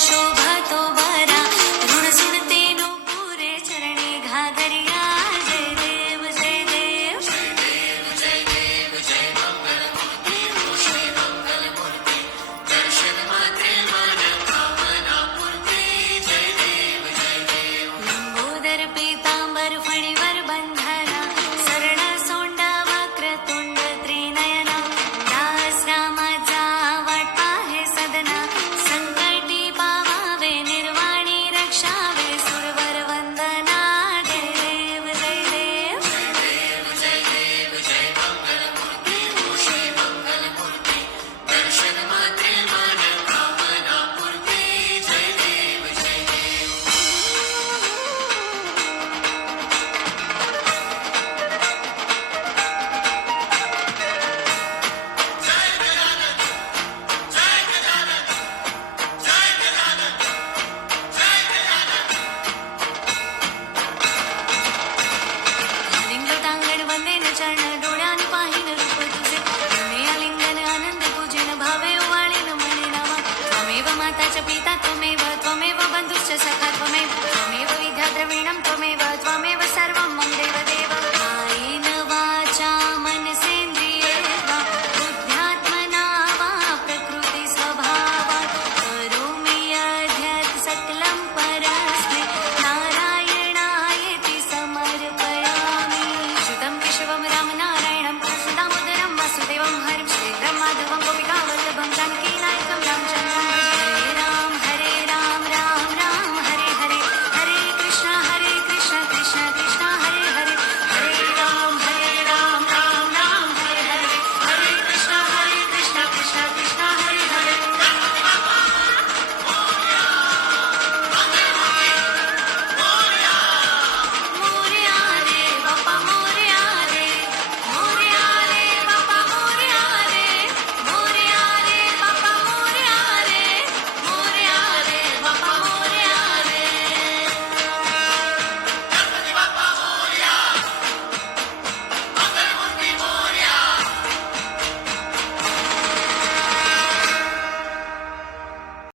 शोभतो बरा ऋण सुनते नो पुरे चरणी घागरिया जय देव जय देव जय देव जय देव जय मंगल मूर्ती श्री मंगल मूर्ती दर्शन मात्रे मन कामना पूर्ती जय देव जय देव लंबोदर पीतांबर फणीवर बंधना शरण सोंडा वक्रतुंड त्रिनयना दास रामाचा वाट पाहे सदना संकटी पावावे निर्वाणी रक्षावे सुरवर वंदना जय देव जय देव जय देव जय देव जय मंगल मूर्ती श्री मंगल मूर्ती दर्शन मात्रे मन कामना पूर्ती जय देव जय देव लिंग टांगण वंदेन चरण डोळ्याने पाहिन रूप तुझे तुमे आलिंगन आनंद पूजन भावे ओवाळीन म्हणे नावा त्वमेव माता च पिता त्वमेव त्वमेव बंधुश्च सखा त्वमेव त्वमेव विद्या द्रविणं